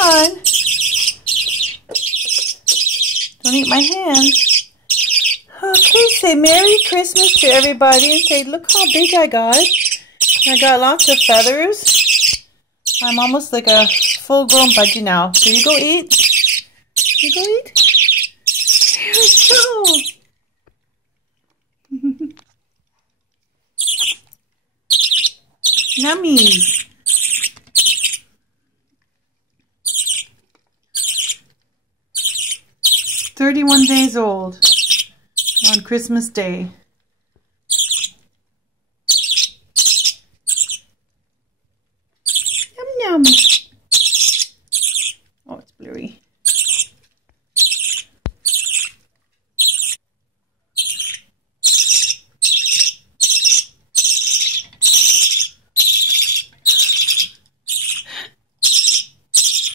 on. Don't eat my hands. Okay, say Merry Christmas to everybody and say, look how big I got. I got lots of feathers. I'm almost like a full-grown budgie now. So you go eat. You go eat. There we go. Nummies. 31 days old on Christmas Day.